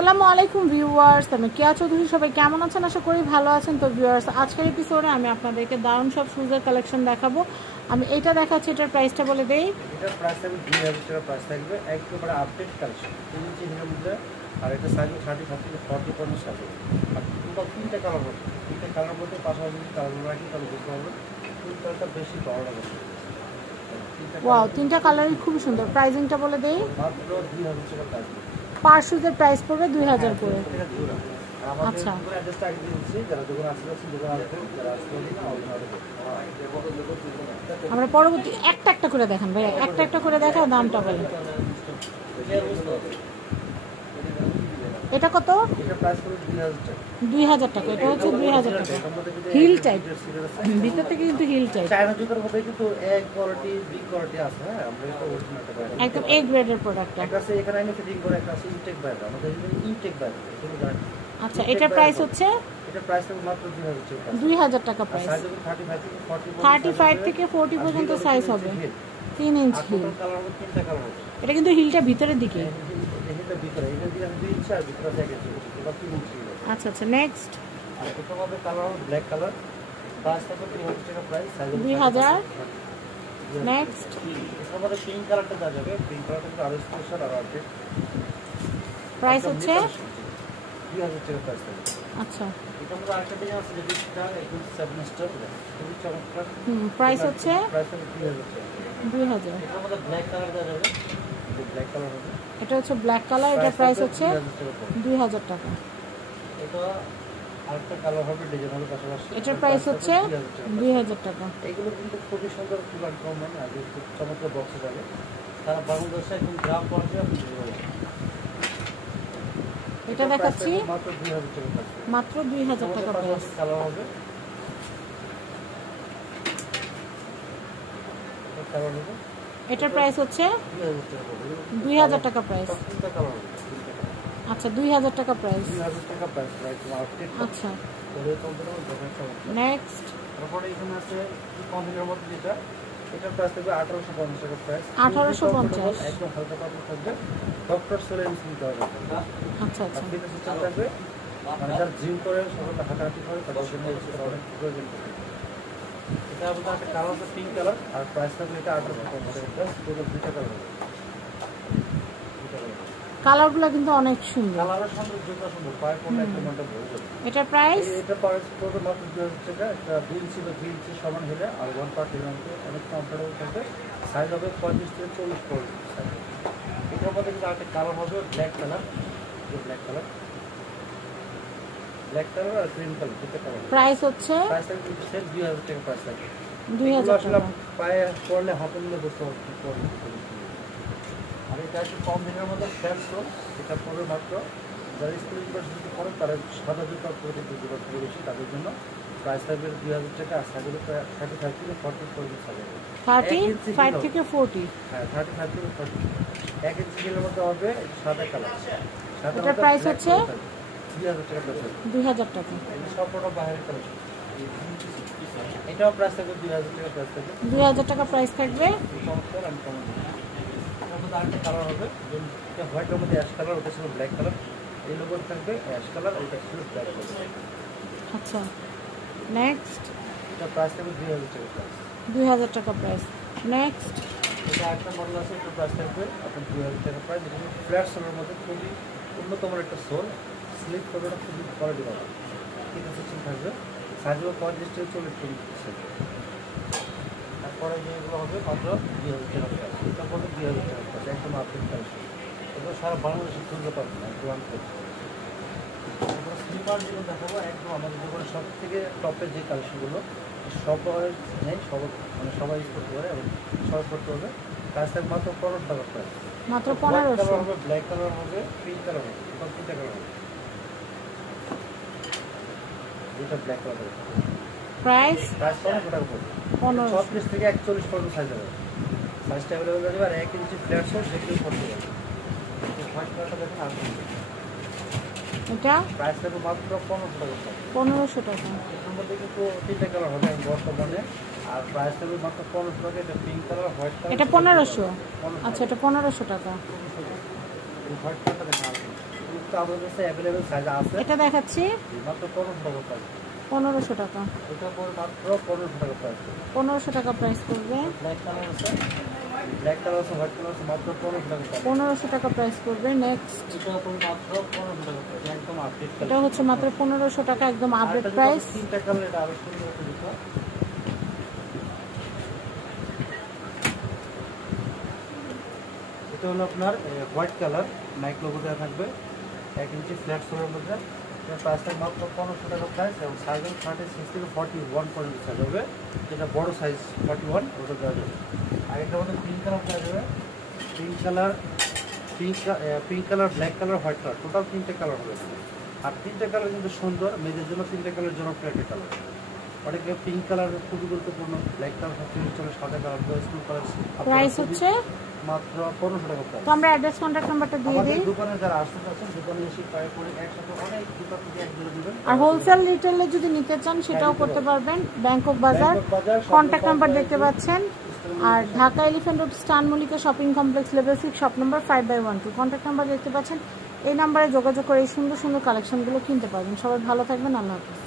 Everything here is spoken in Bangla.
আসসালামু আলাইকুম ভিউয়ার্স, আমি কেয়া চৌধুরী। সবাই কেমন আছেন? আশা করি ভালো আছেন। তো ভিউয়ার্স, আজকের এপিসোডে আমি আপনাদেরকে দারুণ সব শুজের কালেকশন দেখাবো। আমি এটা দেখাচ্ছি, এটার প্রাইসটা বলে দেই। এটার প্রাইস থাকবে 2000 টাকা প্রাইস থাকবে, একেবারে আপডেট কালেকশন 3 ইঞ্চি হিলের মধ্যে। আর এটা সাইজ 35 থেকে 40 পর্যন্ত সাইজ। আর টোটাল 3টা কালার হবে, 3টা কালার মধ্যে পাশাপাশি যদি কালারগুলো রাখি তাহলে বুঝতে পারবেন কোন কালারটা বেশি ভালো লাগে। ওয়াও, 3টা কালারই খুব সুন্দর। প্রাইসিংটা বলে দেই। মাত্র 2000 টাকা প্রাইস। পার শুজের প্রাইস পড়বে 2000 করে। আচ্ছা, আমরা পরবর্তী একটা একটা করে দেখান ভাইয়া, একটা একটা করে দেখা, দামটা বলেন। এটা কত? 2000 টাকা। এটা হচ্ছে 2000 টাকা। হিল টাইপ, ভিতর থেকে কিন্তু হিল টাইপ। চায়না জুতার মধ্যে কিন্তু এক কোয়ালিটি বি কোয়ালিটি আছে। হ্যাঁ, আমরা এটা অরিজিনালটা পাই, একদম এ গ্রেডের প্রোডাক্ট। একটা আছে এখানে আমি ফিটিং করে, একটা আছে ইনটেক বাইরে, আমাদের এখানে ইনটেক বাইরে। আচ্ছা, এটার প্রাইস হচ্ছে এটা প্রাইস হবে মাত্র 2000 টাকা। 2000 টাকা প্রাইস। সাইজ হবে 35 থেকে 40 35 থেকে 40 পর্যন্ত সাইজ হবে। 3 ইঞ্চি হিল। কালার হবে, 3টা কালার হবে। এটা কিন্তু হিলটা ভিতরের দিকে। এটা ভিতরে, এটা দিয়ে আমি 2 ইঞ্চি আর ভিতরে আছে 1 ইঞ্চি, এটা 3 ইঞ্চি। আচ্ছা আচ্ছা, নেক্সট। আর এটা হবে কালার হবে ব্ল্যাক কালার, প্রাইস থাকবে 2000 টাকা প্রাইস, সাইজ 2000। নেক্সট, এর মধ্যে পিঙ্ক কালারটা দেওয়া যাবে, পিঙ্ক কালারটা আরো স্পেশাল আর আপডেট। প্রাইস হচ্ছে 2000 টাকা প্রাইস থাকবে। আচ্ছা, এটা মধ্যে আরেকটা ডিজাইন আছে যেটা একদম 7 স্টার, খুবই চমৎকার। প্রাইস হচ্ছে প্রাইস হবে 2000 টাকা। 2000। এর মধ্যে ব্ল্যাক কালার দেওয়া যাবে, ব্ল্যাক কালার হবে। এটা হচ্ছে ব্ল্যাক কালার, এটা প্রাইস হচ্ছে 2000 টাকা। এটা আরেকটা কালার হবে, ডিজাইন হবে পাশাপাশি, এটার প্রাইস হচ্ছে 2000 টাকা। এগুলো কিন্তু খুবই সুন্দর, খুব আনকমন আর খুব চমৎকার বক্সে যাবে। তারা বাংলাদেশে একদম গ্রাম পর্যায়ে আপনি দিতে পারবেন। এটা দেখাচ্ছি মাত্র 2000 টাকা। মাত্র 2000 টাকা প্রাইস। কালার হবে, কালার হবে। এটার প্রাইস হচ্ছে 2000 টাকা। 2000 টাকা প্রাইস। তিনটা কালার হবে। আচ্ছা, 2000 টাকা প্রাইস। 2000 টাকা প্রাইস, রাইট মার্কেট। আচ্ছা, তাহলে কম্পিউটার দেখাচ্ছি। নেক্সট। তারপরে এখানে আছে কম্পিউটারের মধ্যে যেটা, এটার প্রাইস থাকবে 1850 টাকা প্রাইস। 1850। একদম হালকা পাতলা থাকবে, ডক্টর সোলে ইনস্টল করা যাবে। আচ্ছা আচ্ছা, ফিটনেস সিস্টেম থাকবে, মানে যারা জিম করে, সকালে হাঁটাহাঁটি করে, তাদের জন্য অনেক প্রয়োজন। এটা আমাদের একটা কালার আছে পিঙ্ক কালার, আর প্রাইস থাকবে এটা 1850 টাকা প্রাইস। টোটাল 2টা কালার হবে। কালারগুলো কিন্তু অনেক সুন্দর। কালারের সুন্দর, জুতা সুন্দর, পায়ের কোনটা একটা মনটা ভরে যাবে। এটার প্রাইস এটা প্রাইস পড়বে মাত্র 2000 টাকা। একটা 2 ইঞ্চি বা 3 ইঞ্চি সমান হলে আর 1 পার্ট হিল মধ্যে অনেক কমফোর্টেবল থাকবে। সাইজ হবে 35 থেকে 40 পর্যন্ত সাইজ। এটার মধ্যে কিন্তু আরেকটা কালার হবে black colour, black colour, black colour আর গ্রিন কালার, দুটো কালার। প্রাইস হচ্ছে প্রাইস থাকবে সেম 2000 টাকা প্রাইস থাকবে। 2000 আসলে টাকা। পায়ে পরলে হাতে নিলে বুঝতে পারবে কি পরবে। আর এটা একটু কম দিনের মধ্যে ফ্ল্যাট সোল, এটা পড়বে মাত্র, যারা স্কুল ইউনিভার্সিটি পড়ে তারা সাদা জুতা পরে জুতা থেকে বেশি, তাদের জন্য প্রাইস থাকবে 2000 টাকা। আর সাইকেল 35 থেকে 40 পর্যন্ত সাইকেল, 35 থেকে 40। হ্যাঁ 35 থেকে 40। 1 ইঞ্চি হিলের মধ্যে হবে সাদা কালার। এটার প্রাইস হচ্ছে 2000 টাকা প্রাইস। 2000 টাকা। সবটা বাইরের কালেকশন। এটাও প্রাইস থাকবে 2000 টাকা প্রাইস থাকবে। 2000 টাকা প্রাইস থাকবে। চমৎকার আমি কমন। এটার মধ্যে আরেকটা কালার হবে, এটা হোয়াইটের মধ্যে অ্যাশ কালার, ওটা ছিল ব্ল্যাক কালার। এই লোগো থাকবে অ্যাশ কালার, ওটা ছিল ব্ল্যাক কালার। আচ্ছা, নেক্সট। এটা প্রাইস থাকবে 2000 টাকা প্রাইস। 2000 টাকা প্রাইস। নেক্সট। এটা একটা মডেল আছে, এটা প্রাইস থাকবে আপনার 2000 টাকা প্রাইস। এটা ফ্ল্যাট সোলের মধ্যে খুবই উন্নতম একটা সোল, স্লিপ করবে না, খুবই কোয়ালিটি পাবে। ফিটনেস সিস্টেম থাকবে, সাইজ হবে 35 থেকে 40 পর্যন্ত। তারপরে যেগুলো হবে মাত্র 2000 টাকা প্রাইস। এটা পড়বে 2000 টাকা প্রাইস, একদম আপডেট প্রাইস। এগুলো সারা বাংলাদেশে খুঁজতে পারবেন না, একদম আনফেক। তারপরে স্লিপার যেগুলো দেখাবো, একদম আমাদের দোকানে সব থেকে টপের যে কালেকশনগুলো সব নেই, সব মানে সবাই ইউজ করতে পারে এবং সবাই করতে হবে। প্রাইস থাকবে মাত্র 15 টাকা প্রাইস। মাত্র কালার 1500। হবে, ব্ল্যাক কালার হবে, পিঙ্ক কালার হবে, সব 3টা কালার হবে। এটা ব্ল্যাক কালার হবে। প্রাইস প্রাইস 15 টাকা পড়বে। 1500। 36 থেকে 41 পর্যন্ত সাইজ হবে। সাইজটা অ্যাভেলেবল আছে, আর 1 ইঞ্চি ফ্ল্যাট সোল সেগুলো করতে পারবে। হোয়াইট কালারটা দেখুন, আর এটা প্রাইস থাকবে মাত্র 1500 টাকা। 1500 টাকা। এর মধ্যে কিন্তু 3টা কালার হবে বর্তমানে, আর প্রাইস থাকবে মাত্র 1500 টাকা। এটা পিঙ্ক কালার, হোয়াইট কালার। এটা 1500। আচ্ছা, এটা 1500 টাকা। এই হোয়াইট কালারটা দেখুন, কিন্তু আমাদের কাছে অ্যাভেলেবেল সাইজ আছে। এটা দেখাচ্ছি মাত্র 1500 টাকা প্রাইস। 1500 টাকা। এটা পড়বে মাত্র 1500 টাকা প্রাইস। 1500 টাকা প্রাইস পড়বে। ব্ল্যাক কালার আছে, ব্ল্যাক কালার আছে, হোয়াইট কালার আছে, মাত্র 1500 টাকা প্রাইস। 1500 টাকা প্রাইস পড়বে। নেক্সট এটা পড়বে মাত্র 1500 টাকা প্রাইস, একদম আপডেট কালার। এটা হচ্ছে মাত্র 1500 টাকা, একদম আপডেট প্রাইস। তিনটা কালার, এটা আরো সুন্দর একটা বিষয়। এটা হলো আপনার হোয়াইট কালার, নাইক লোগো দেওয়া থাকবে, 1 ইঞ্চি ফ্ল্যাট সোলের মধ্যে। এর প্রাইসটা মাত্র 1500 টাকা প্রাইস, এবং সাইজ 36 থেকে 41 পর্যন্ত সাইজ হবে। যেটা বড় সাইজ 41 ওটা দেওয়া যাবে। আর এটার মধ্যে পিঙ্ক কালার দেওয়া যাবে, pink colour, black colour, white colour, total 3টে কালার হবে। আর 3টে কালার কিন্তু সুন্দর, মেয়েদের জন্য 3টে কালার জনপ্রিয় একটা কালার। অনেকে পিঙ্ক কালার খুবই গুরুত্বপূর্ণ, ব্ল্যাক কালার সবচেয়ে চলে, সাদা কালার, স্কুল কালার। প্রাইস হচ্ছে মাত্র 1500 টাকা প্রাইস। তো আমরা অ্যাড্রেস কন্টাক্ট নাম্বারটা দিয়ে দিই। দোকানে যারা আসতে চাচ্ছেন, দোকানে এসে ট্রাই করে একসাথে অনেক দোকান থেকে এক জোড়া দিবেন। আর হোলসেল রিটেলে যদি নিতে চান সেটাও করতে পারবেন। ব্যাংকক বাজার কন্টাক্ট নাম্বার দেখতে পাচ্ছেন। আর ঢাকা এলিফ্যান্ট রোড স্টান Mallika shopping complex level 6 shop number 5/12 contact number দেখতে পাচ্ছেন। এই নাম্বারে যোগাযোগ করে এই সুন্দর সুন্দর কালেকশনগুলো কিনতে পারবেন। সবাই ভালো থাকবেন, আল্লাহ হাফেজ।